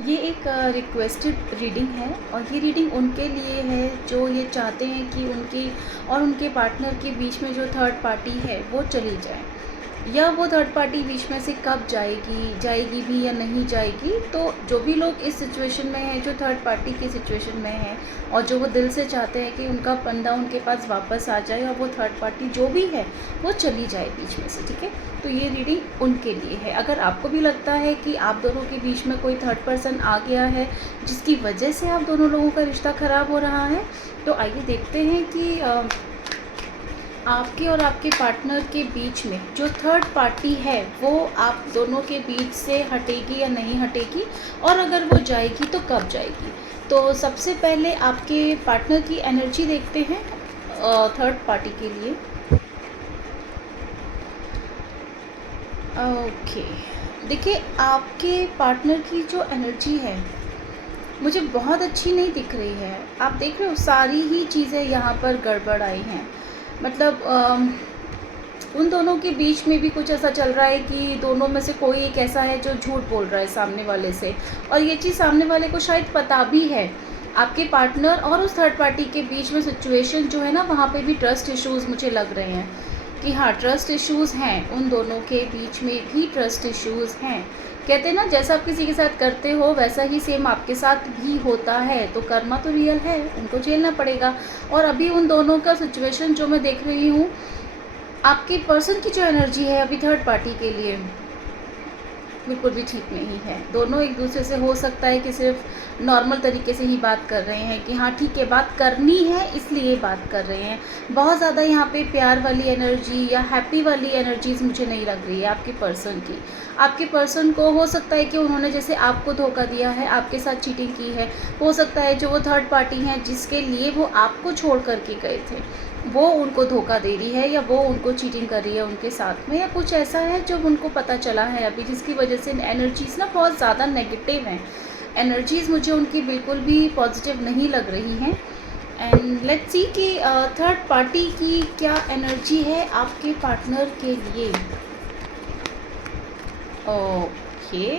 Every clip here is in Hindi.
ये एक रिक्वेस्टेड रीडिंग है और ये रीडिंग उनके लिए है जो ये चाहते हैं कि उनकी और उनके पार्टनर के बीच में जो थर्ड पार्टी है वो चली जाए, या वो थर्ड पार्टी बीच में से कब जाएगी भी या नहीं जाएगी। तो जो भी लोग इस सिचुएशन में हैं, जो थर्ड पार्टी की सिचुएशन में हैं और जो वो दिल से चाहते हैं कि उनका बंदा उनके पास वापस आ जाए और वो थर्ड पार्टी जो भी है वो चली जाए बीच में से, ठीक है। तो ये रीडिंग उनके लिए है। अगर आपको भी लगता है कि आप दोनों के बीच में कोई थर्ड पर्सन आ गया है जिसकी वजह से आप दोनों लोगों का रिश्ता ख़राब हो रहा है, तो आइए देखते हैं कि आपके और आपके पार्टनर के बीच में जो थर्ड पार्टी है वो आप दोनों के बीच से हटेगी या नहीं हटेगी, और अगर वो जाएगी तो कब जाएगी। तो सबसे पहले आपके पार्टनर की एनर्जी देखते हैं थर्ड पार्टी के लिए। ओके, देखिए आपके पार्टनर की जो एनर्जी है मुझे बहुत अच्छी नहीं दिख रही है। आप देख रहे हो सारी ही चीज़ें यहाँ पर गड़बड़ आई हैं। मतलब उन दोनों के बीच में भी कुछ ऐसा चल रहा है कि दोनों में से कोई एक ऐसा है जो झूठ बोल रहा है सामने वाले से, और ये चीज़ सामने वाले को शायद पता भी है। आपके पार्टनर और उस थर्ड पार्टी के बीच में सिचुएशन जो है ना, वहाँ पे भी ट्रस्ट इश्यूज़ मुझे लग रहे हैं कि हाँ, ट्रस्ट इश्यूज़ हैं, उन दोनों के बीच में भी ट्रस्ट इश्यूज़ हैं। कहते हैं ना, जैसा आप किसी के साथ करते हो वैसा ही सेम आपके साथ भी होता है, तो कर्मा तो रियल है, उनको झेलना पड़ेगा। और अभी उन दोनों का सिचुएशन जो मैं देख रही हूँ, आपके पर्सन की जो एनर्जी है अभी थर्ड पार्टी के लिए बिल्कुल भी ठीक नहीं है। दोनों एक दूसरे से हो सकता है कि सिर्फ नॉर्मल तरीके से ही बात कर रहे हैं कि हाँ ठीक है, बात करनी है इसलिए बात कर रहे हैं। बहुत ज़्यादा यहाँ पे प्यार वाली एनर्जी या हैप्पी वाली एनर्जीज़ मुझे नहीं लग रही है आपके पर्सन की। आपके पर्सन को हो सकता है कि उन्होंने जैसे आपको धोखा दिया है, आपके साथ चीटिंग की है, हो सकता है जो वो थर्ड पार्टी हैं जिसके लिए वो आपको छोड़ करके गए थे वो उनको धोखा दे रही है, या वो उनको चीटिंग कर रही है उनके साथ में, या कुछ ऐसा है जो उनको पता चला है अभी, जिसकी वजह से एनर्जीज़ ना बहुत ज़्यादा नेगेटिव हैं। एनर्जीज़ मुझे उनकी बिल्कुल भी पॉजिटिव नहीं लग रही हैं। एंड लेट्स सी कि थर्ड पार्टी की क्या एनर्जी है आपके पार्टनर के लिए। ओके,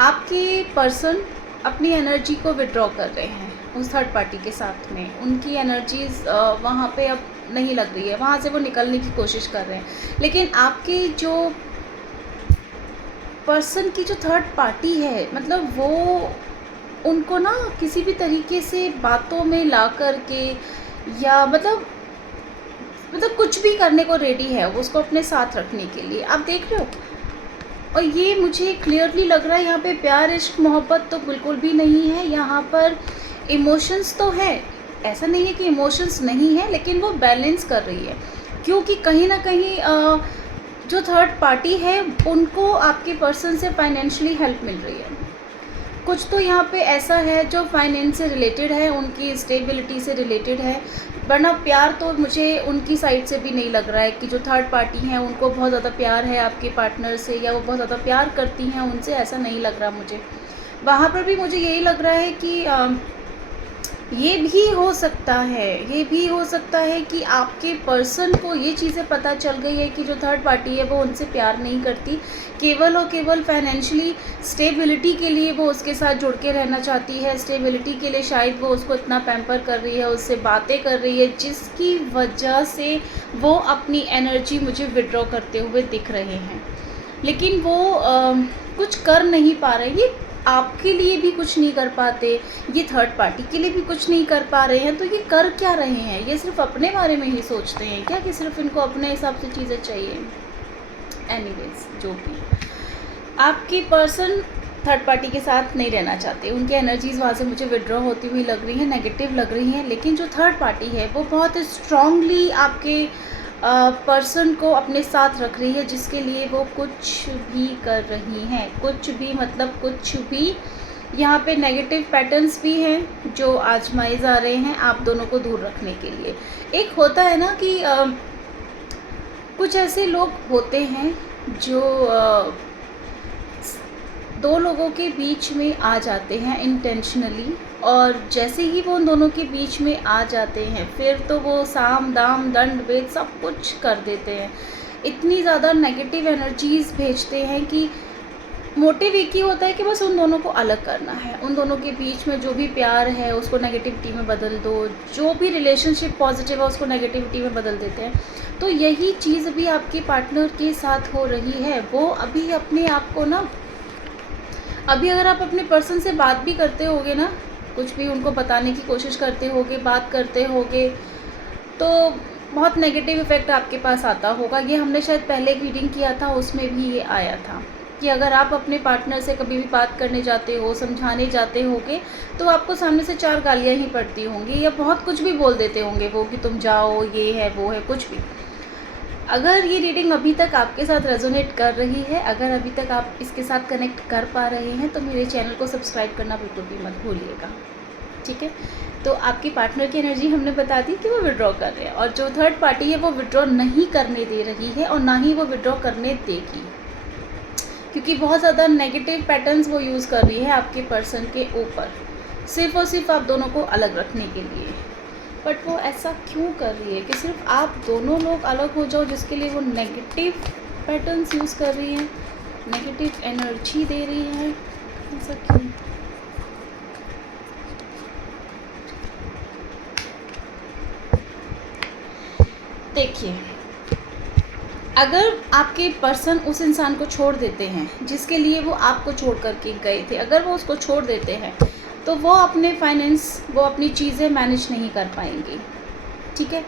आपके पर्सन अपनी एनर्जी को विड्रॉ कर रहे हैं उस थर्ड पार्टी के साथ में। उनकी एनर्जीज़ वहाँ पे अब नहीं लग रही है, वहाँ से वो निकलने की कोशिश कर रहे हैं। लेकिन आपके जो पर्सन की जो थर्ड पार्टी है, मतलब वो उनको ना किसी भी तरीके से बातों में ला कर के, या मतलब कुछ भी करने को रेडी है वो उसको अपने साथ रखने के लिए। आप देख रहे हो, और ये मुझे क्लियरली लग रहा है यहाँ पे प्यार इश्क मोहब्बत तो बिल्कुल भी नहीं है। यहाँ पर इमोशंस तो है, ऐसा नहीं है कि इमोशंस नहीं है, लेकिन वो बैलेंस कर रही है, क्योंकि कहीं ना कहीं जो थर्ड पार्टी है उनको आपके पर्सन से फाइनेंशियली हेल्प मिल रही है। कुछ तो यहाँ पे ऐसा है जो फाइनेंस से रिलेटेड है, उनकी स्टेबिलिटी से रिलेटेड है, वरना प्यार तो मुझे उनकी साइड से भी नहीं लग रहा है कि जो थर्ड पार्टी हैं उनको बहुत ज़्यादा प्यार है आपके पार्टनर से, या वो बहुत ज़्यादा प्यार करती हैं उनसे, ऐसा नहीं लग रहा मुझे। वहाँ पर भी मुझे यही लग रहा है कि ये भी हो सकता है कि आपके पर्सन को ये चीज़ें पता चल गई है कि जो थर्ड पार्टी है वो उनसे प्यार नहीं करती, केवल और केवल फाइनेंशियली स्टेबिलिटी के लिए वो उसके साथ जुड़ के रहना चाहती है। स्टेबिलिटी के लिए शायद वो उसको इतना पैम्पर कर रही है, उससे बातें कर रही है, जिसकी वजह से वो अपनी एनर्जी मुझे विड्रॉ करते हुए दिख रहे हैं। लेकिन वो कुछ कर नहीं पा रहे। ये आपके लिए भी कुछ नहीं कर पाते, ये थर्ड पार्टी के लिए भी कुछ नहीं कर पा रहे हैं, तो ये कर क्या रहे हैं? ये सिर्फ अपने बारे में ही सोचते हैं क्या, कि सिर्फ इनको अपने हिसाब से चीज़ें चाहिए? एनीवेज, जो भी, आपके पर्सन थर्ड पार्टी के साथ नहीं रहना चाहते, उनकी एनर्जीज़ वहाँ से मुझे विड्रॉ होती हुई लग रही हैं, नेगेटिव लग रही हैं। लेकिन जो थर्ड पार्टी है वो बहुत स्ट्रांगली आपके पर्सन को अपने साथ रख रही है, जिसके लिए वो कुछ भी कर रही हैं, कुछ भी मतलब कुछ भी। यहाँ पे नेगेटिव पैटर्न्स भी हैं जो आजमाए जा रहे हैं आप दोनों को दूर रखने के लिए। एक होता है ना कि कुछ ऐसे लोग होते हैं जो दो लोगों के बीच में आ जाते हैं इंटेंशनली, और जैसे ही वो उन दोनों के बीच में आ जाते हैं फिर तो वो साम दाम दंड भेद सब कुछ कर देते हैं। इतनी ज़्यादा नेगेटिव एनर्जीज़ भेजते हैं कि मोटिव एक ही होता है कि बस उन दोनों को अलग करना है, उन दोनों के बीच में जो भी प्यार है उसको नेगेटिविटी में बदल दो, जो भी रिलेशनशिप पॉजिटिव है उसको नेगेटिविटी में बदल देते हैं। तो यही चीज़ अभी आपके पार्टनर के साथ हो रही है। वो अभी अपने आप को ना, अभी अगर आप अपने पर्सन से बात भी करते होगे ना, कुछ भी उनको बताने की कोशिश करते होगे, बात करते होगे, तो बहुत नेगेटिव इफ़ेक्ट आपके पास आता होगा। ये हमने शायद पहले एक रीडिंग किया था, उसमें भी ये आया था कि अगर आप अपने पार्टनर से कभी भी बात करने जाते हो, समझाने जाते होगे, तो आपको सामने से 4 गालियाँ ही पड़ती होंगी या बहुत कुछ भी बोल देते होंगे वो कि तुम जाओ, ये है, वो है, कुछ भी। अगर ये रीडिंग अभी तक आपके साथ रेजोनेट कर रही है, अगर अभी तक आप इसके साथ कनेक्ट कर पा रहे हैं, तो मेरे चैनल को सब्सक्राइब करना बिल्कुल भी मत भूलिएगा, ठीक है। तो आपकी पार्टनर की एनर्जी हमने बता दी कि वो विड्रॉ कर रहे हैं, और जो थर्ड पार्टी है वो विड्रॉ नहीं करने दे रही है और ना ही वो विड्रॉ करने देगी, क्योंकि बहुत ज़्यादा नेगेटिव पैटर्न्स वो यूज़ कर रही है आपके पर्सन के ऊपर, सिर्फ़ और सिर्फ आप दोनों को अलग रखने के लिए। बट वो ऐसा क्यों कर रही है कि सिर्फ आप दोनों लोग अलग हो जाओ, जिसके लिए वो नेगेटिव पैटर्न्स यूज़ कर रही है, नेगेटिव एनर्जी दे रही है? ऐसा क्यों? देखिए, अगर आपके पर्सन उस इंसान को छोड़ देते हैं जिसके लिए वो आपको छोड़ कर के गए थे, अगर वो उसको छोड़ देते हैं तो वो अपने फाइनेंस, वो अपनी चीज़ें मैनेज नहीं कर पाएंगी, ठीक है।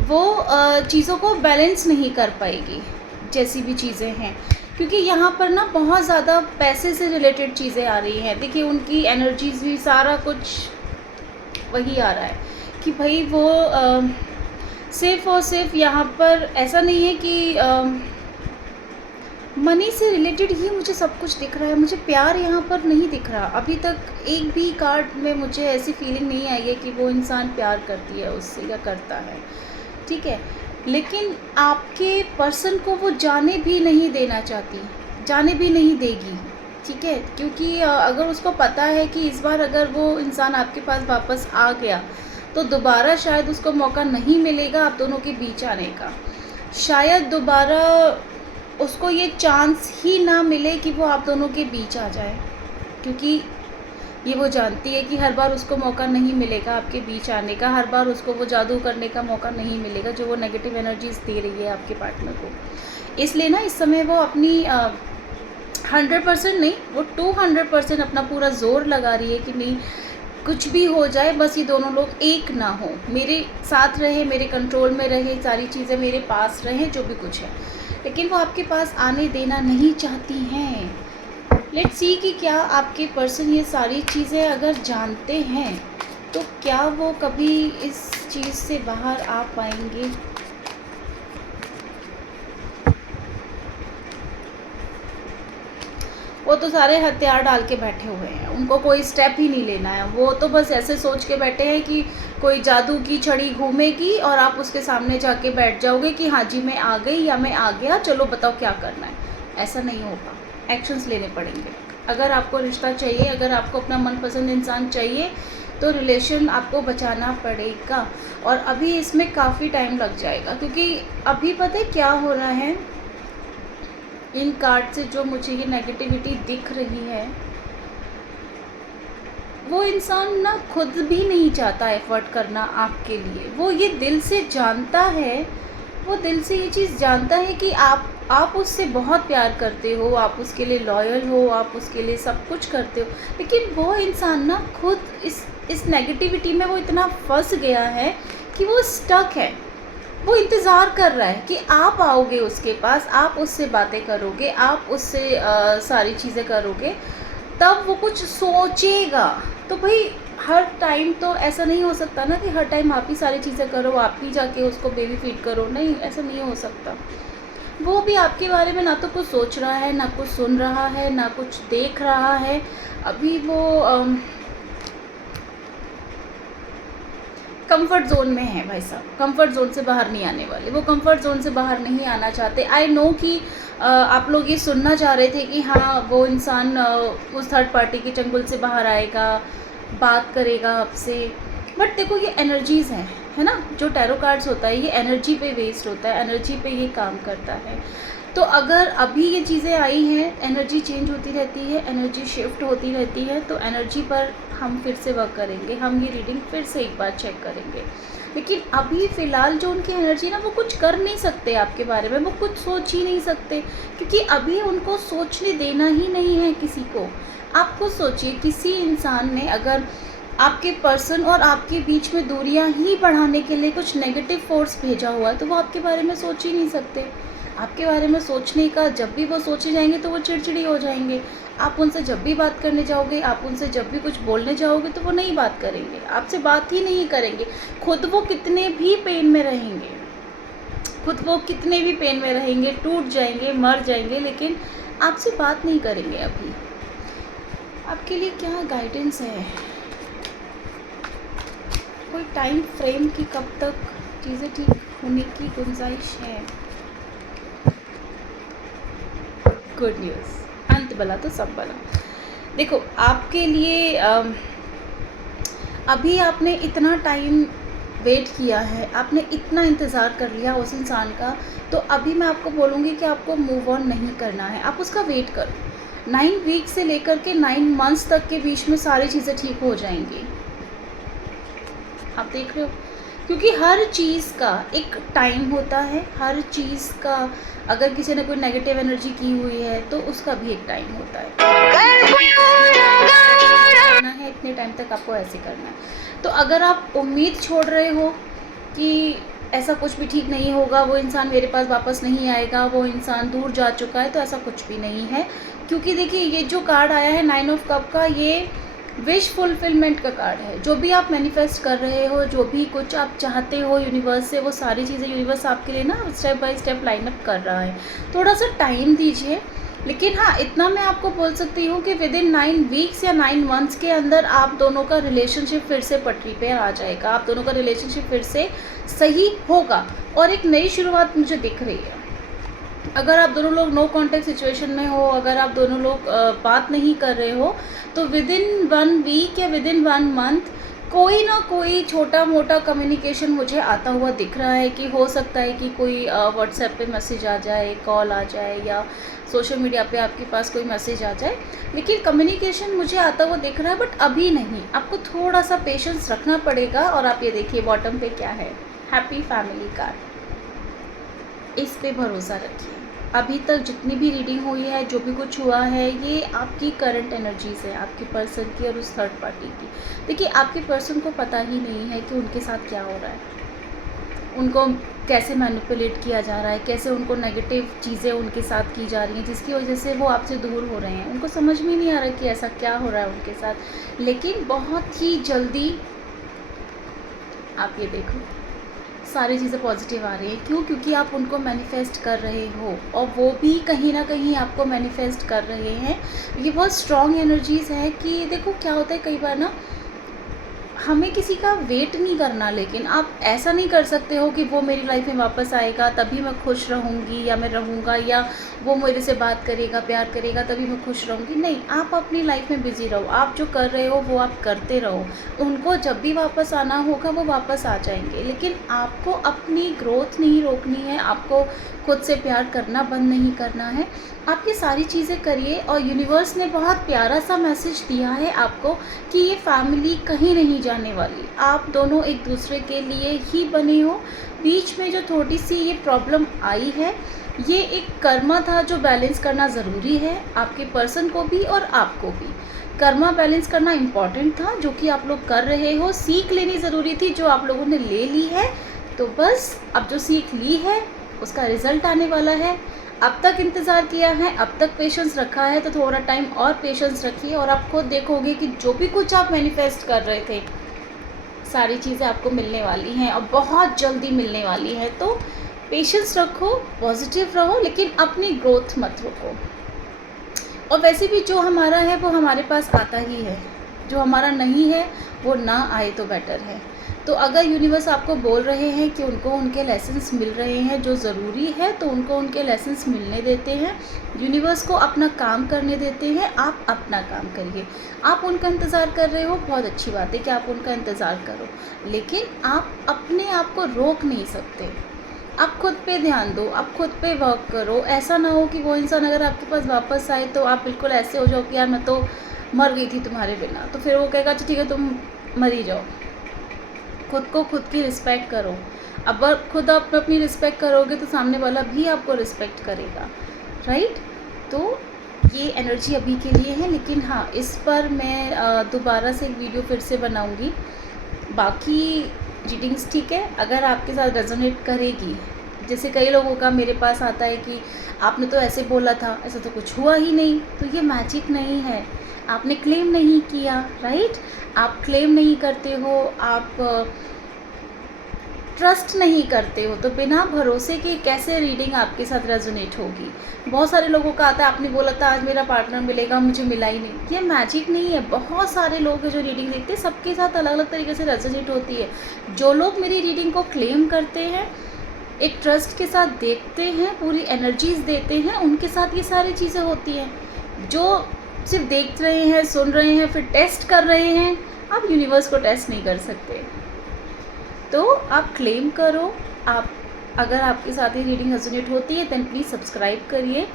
वो चीज़ों को बैलेंस नहीं कर पाएगी, जैसी भी चीज़ें हैं, क्योंकि यहाँ पर ना बहुत ज़्यादा पैसे से रिलेटेड चीज़ें आ रही हैं। देखिए, उनकी एनर्जीज़ भी सारा कुछ वही आ रहा है कि भाई वो सिर्फ़ और सिर्फ यहाँ पर ऐसा नहीं है कि मनी से रिलेटेड ही मुझे सब कुछ दिख रहा है, मुझे प्यार यहाँ पर नहीं दिख रहा। अभी तक एक भी कार्ड में मुझे ऐसी फीलिंग नहीं आई है कि वो इंसान प्यार करती है उससे या करता है, ठीक है। लेकिन आपके पर्सन को वो जाने भी नहीं देना चाहती, जाने भी नहीं देगी, ठीक है, क्योंकि अगर उसको पता है कि इस बार अगर वो इंसान आपके पास वापस आ गया तो दोबारा शायद उसको मौका नहीं मिलेगा आप दोनों के बीच आने का, शायद दोबारा उसको ये चांस ही ना मिले कि वो आप दोनों के बीच आ जाए, क्योंकि ये वो जानती है कि हर बार उसको मौका नहीं मिलेगा आपके बीच आने का, हर बार उसको वो जादू करने का मौका नहीं मिलेगा जो वो नेगेटिव एनर्जीज़ दे रही है आपके पार्टनर को। इसलिए ना इस समय वो अपनी 100% नहीं, वो 200% अपना पूरा ज़ोर लगा रही है कि नहीं, कुछ भी हो जाए बस ये दोनों लोग एक ना हो, मेरे साथ रहे, मेरे कंट्रोल में रहे, सारी चीज़ें मेरे पास रहें, जो भी कुछ है। लेकिन वो आपके पास आने देना नहीं चाहती हैं। लेट्स सी कि क्या आपके पर्सन ये सारी चीज़ें अगर जानते हैं तो क्या वो कभी इस चीज़ से बाहर आ पाएंगे? वो तो सारे हथियार डाल के बैठे हुए हैं, उनको कोई स्टेप ही नहीं लेना है। वो तो बस ऐसे सोच के बैठे हैं कि कोई जादू की छड़ी घूमेगी और आप उसके सामने जाके बैठ जाओगे कि हाँ जी मैं आ गई या मैं आ गया, चलो बताओ क्या करना है। ऐसा नहीं होगा, एक्शंस लेने पड़ेंगे। अगर आपको रिश्ता चाहिए, अगर आपको अपना मनपसंद इंसान चाहिए, तो रिलेशन आपको बचाना पड़ेगा, और अभी इसमें काफ़ी टाइम लग जाएगा, क्योंकि अभी पता है क्या हो रहा है, इन कार्ड से जो मुझे ये नेगेटिविटी दिख रही है, वो इंसान ना खुद भी नहीं चाहता एफर्ट करना आपके लिए। वो ये दिल से जानता है, वो दिल से ये चीज़ जानता है कि आप उससे बहुत प्यार करते हो, आप उसके लिए लॉयल हो, आप उसके लिए सब कुछ करते हो, लेकिन वो इंसान ना खुद इस नेगेटिविटी में वो इतना फंस गया है कि वो स्टक है। वो इंतज़ार कर रहा है कि आप आओगे उसके पास, आप उससे बातें करोगे, आप उससे सारी चीज़ें करोगे, तब वो कुछ सोचेगा। तो भाई हर टाइम तो ऐसा नहीं हो सकता ना कि हर टाइम आप ही सारी चीज़ें करो, आप ही जाके उसको बेबी फीड करो, नहीं, ऐसा नहीं हो सकता। वो भी आपके बारे में ना तो कुछ सोच रहा है, ना कुछ सुन रहा है, ना कुछ देख रहा है। अभी वो कंफर्ट जोन में है भाई साहब, कंफर्ट जोन से बाहर नहीं आने वाले, वो कंफर्ट जोन से बाहर नहीं आना चाहते। आई नो कि आप लोग ये सुनना चाह रहे थे कि हाँ वो इंसान उस थर्ड पार्टी के चंगुल से बाहर आएगा, बात करेगा आपसे, बट देखो ये एनर्जीज़ हैं, है ना। जो टैरो कार्ड्स होता है ये एनर्जी पे बेस्ड होता है, एनर्जी पे ये काम करता है। तो अगर अभी ये चीज़ें आई हैं, एनर्जी चेंज होती रहती है, एनर्जी शिफ्ट होती रहती है, तो एनर्जी पर हम फिर से वर्क करेंगे, हम ये रीडिंग फिर से एक बार चेक करेंगे। लेकिन अभी फ़िलहाल जो उनकी एनर्जी ना, वो कुछ कर नहीं सकते आपके बारे में, वो कुछ सोच ही नहीं सकते, क्योंकि अभी उनको सोचने देना ही नहीं है किसी को। आप खुद सोचिए, किसी इंसान ने अगर आपके पर्सन और आपके बीच में दूरियां ही बढ़ाने के लिए कुछ नेगेटिव फोर्स भेजा हुआ है, तो वो आपके बारे में सोच ही नहीं सकते। आपके बारे में सोचने का, जब भी वो सोचे जाएंगे तो वो चिड़चिड़ी हो जाएंगे। आप उनसे जब भी बात करने जाओगे, आप उनसे जब भी कुछ बोलने जाओगे, तो वो नहीं बात करेंगे, आपसे बात ही नहीं करेंगे। खुद वो कितने भी पेन में रहेंगे, खुद वो कितने भी पेन में रहेंगे, टूट जाएंगे, मर जाएंगे, लेकिन आपसे बात नहीं करेंगे। अभी आपके लिए क्या गाइडेंस है? कोई टाइम फ्रेम की कब तक चीज़ें ठीक होने की गुंजाइश है? गुड न्यूज़, अंत भला तो सब भला। देखो, आपके लिए अभी आपने इतना टाइम वेट किया है, आपने इतना इंतज़ार कर लिया उस इंसान का, तो अभी मैं आपको बोलूँगी कि आपको मूव ऑन नहीं करना है, आप उसका वेट करो। 9 वीक से लेकर के 9 मंथ्स तक के बीच में सारी चीज़ें ठीक हो जाएंगी। आप देख रहे हो, क्योंकि हर चीज़ का एक टाइम होता है, हर चीज़ का, अगर किसी ने कोई नेगेटिव एनर्जी की हुई है तो उसका भी एक टाइम होता है। करना है इतने टाइम तक आपको ऐसे करना है। तो अगर आप उम्मीद छोड़ रहे हो कि ऐसा कुछ भी ठीक नहीं होगा, वो इंसान मेरे पास वापस नहीं आएगा, वो इंसान दूर जा चुका है, तो ऐसा कुछ भी नहीं है। क्योंकि देखिए, ये जो कार्ड आया है 9 ऑफ कप का, ये विश फुलफिलमेंट का कार्ड है। जो भी आप मैनिफेस्ट कर रहे हो, जो भी कुछ आप चाहते हो यूनिवर्स से, वो सारी चीज़ें यूनिवर्स आपके लिए ना step by step line up कर रहा है। थोड़ा सा टाइम दीजिए। लेकिन हाँ, इतना मैं आपको बोल सकती हूँ कि विद इन 9 वीक्स या 9 मंथ्स के अंदर आप दोनों का रिलेशनशिप फिर से पटरी पे आ जाएगा, आप दोनों का रिलेशनशिप फिर से सही होगा और एक नई शुरुआत मुझे दिख रही है। अगर आप दोनों लोग नो कॉन्टेक्ट सिचुएशन में हो, अगर आप दोनों लोग बात नहीं कर रहे हो, तो विद इन 1 वीक या विद इन 1 मंथ कोई ना कोई छोटा मोटा कम्युनिकेशन मुझे आता हुआ दिख रहा है। कि हो सकता है कि कोई व्हाट्सएप पे मैसेज आ जाए, कॉल आ जाए, या सोशल मीडिया पे आपके पास कोई मैसेज आ जाए, लेकिन कम्युनिकेशन मुझे आता हुआ दिख रहा है, बट अभी नहीं। आपको थोड़ा सा पेशेंस रखना पड़ेगा। और आप ये देखिए बॉटम पे क्या है, हैप्पी फैमिली कार्ड। इस पे भरोसा रखिए। अभी तक जितनी भी रीडिंग हुई है, जो भी कुछ हुआ है, ये आपकी करंट एनर्जीज़ है, आपके पर्सन की और उस थर्ड पार्टी की। देखिए, आपके पर्सन को पता ही नहीं है कि उनके साथ क्या हो रहा है, उनको कैसे मैनिपुलेट किया जा रहा है, कैसे उनको नेगेटिव चीज़ें उनके साथ की जा रही हैं, जिसकी वजह से वो आपसे दूर हो रहे हैं। उनको समझ में नहीं आ रहा कि ऐसा क्या हो रहा है उनके साथ। लेकिन बहुत ही जल्दी आप ये देखो, सारी चीज़ें पॉजिटिव आ रही हैं। क्यों? क्योंकि आप उनको मैनिफेस्ट कर रहे हो और वो भी कहीं ना कहीं आपको मैनिफेस्ट कर रहे हैं। ये बहुत स्ट्रॉन्ग एनर्जीज़ है। कि देखो क्या होता है, कई बार ना हमें किसी का वेट नहीं करना, लेकिन आप ऐसा नहीं कर सकते हो कि वो मेरी लाइफ में वापस आएगा तभी मैं खुश रहूँगी या मैं रहूँगा, या वो मेरे से बात करेगा, प्यार करेगा तभी मैं खुश रहूँगी। नहीं, आप अपनी लाइफ में बिज़ी रहो, आप जो कर रहे हो वो आप करते रहो। उनको जब भी वापस आना होगा वो वापस आ जाएंगे, लेकिन आपको अपनी ग्रोथ नहीं रोकनी है, आपको खुद से प्यार करना बंद नहीं करना है। आप ये सारी चीज़ें करिए। और यूनिवर्स ने बहुत प्यारा सा मैसेज दिया है आपको कि ये फैमिली कहीं नहीं जाने वाली, आप दोनों एक दूसरे के लिए ही बने हो। बीच में जो थोड़ी सी ये प्रॉब्लम आई है, ये एक कर्मा था जो बैलेंस करना ज़रूरी है, आपके पर्सन को भी और आपको भी। कर्मा बैलेंस करना इम्पॉर्टेंट था, जो कि आप लोग कर रहे हो। सीख लेनी ज़रूरी थी, जो आप लोगों ने ले ली है। तो बस अब जो सीख ली है उसका रिज़ल्ट आने वाला है। अब तक इंतज़ार किया है, अब तक पेशेंस रखा है, तो थोड़ा टाइम और पेशेंस रखिए और आप खुद देखोगे कि जो भी कुछ आप मैनिफेस्ट कर रहे थे, सारी चीज़ें आपको मिलने वाली हैं और बहुत जल्दी मिलने वाली हैं। तो पेशेंस रखो, पॉजिटिव रहो, लेकिन अपनी ग्रोथ मत रोको। और वैसे भी जो हमारा है वो हमारे पास आता ही है, जो हमारा नहीं है वो ना आए तो बेटर है। तो तो अगर यूनिवर्स आपको बोल रहे हैं कि उनको उनके लेसन्स मिल रहे हैं जो ज़रूरी है, तो उनको उनके लेसन्स मिलने देते हैं। यूनिवर्स को अपना काम करने देते हैं, आप अपना काम करिए। आप उनका इंतज़ार कर रहे हो, बहुत अच्छी बात है कि आप उनका इंतज़ार करो, लेकिन आप अपने आप को रोक नहीं सकते। आप खुद पे ध्यान दो, आप खुद पे वर्क करो। ऐसा ना हो कि वो इंसान अगर आपके पास वापस आए तो आप बिल्कुल ऐसे हो जाओ कि यार मैं तो मर गई थी तुम्हारे बिना, तो फिर वो कहेगा अच्छा ठीक है तुम मर ही जाओ। खुद को खुद की रिस्पेक्ट करो। अब खुद आप अपनी रिस्पेक्ट करोगे तो सामने वाला भी आपको रिस्पेक्ट करेगा, राइट। तो ये एनर्जी अभी के लिए है, लेकिन हाँ इस पर मैं दोबारा से एक वीडियो फिर से बनाऊंगी। बाकी रीडिंग्स ठीक है, अगर आपके साथ रेजोनेट करेगी, जैसे कई लोगों का मेरे पास आता है कि आपने तो ऐसे बोला था, ऐसा तो कुछ हुआ ही नहीं, तो ये मैजिक नहीं है। आपने क्लेम नहीं किया, राइट। आप क्लेम नहीं करते हो, आप ट्रस्ट नहीं करते हो, तो बिना भरोसे के कैसे रीडिंग आपके साथ रेजोनेट होगी। बहुत सारे लोगों का आता है आपने बोला था आज मेरा पार्टनर मिलेगा, मुझे मिला ही नहीं। ये मैजिक नहीं है। बहुत सारे लोग हैं जो रीडिंग देखते हैं, सबके साथ अलग अलग तरीके से रेजोनेट होती है। जो लोग मेरी रीडिंग को क्लेम करते हैं, एक ट्रस्ट के साथ देखते हैं, पूरी एनर्जीज़ देते हैं, उनके साथ ये सारी चीज़ें होती हैं। जो सिर्फ देख रहे हैं, सुन रहे हैं, फिर टेस्ट कर रहे हैं, आप यूनिवर्स को टेस्ट नहीं कर सकते। तो आप क्लेम करो। आप अगर आपके साथ ही रीडिंग रेजोनेट होती है देन प्लीज़ सब्सक्राइब करिए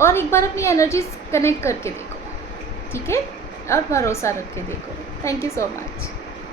और एक बार अपनी एनर्जीज कनेक्ट करके देखो, ठीक है, और भरोसा रख के देखो। Thank you so much.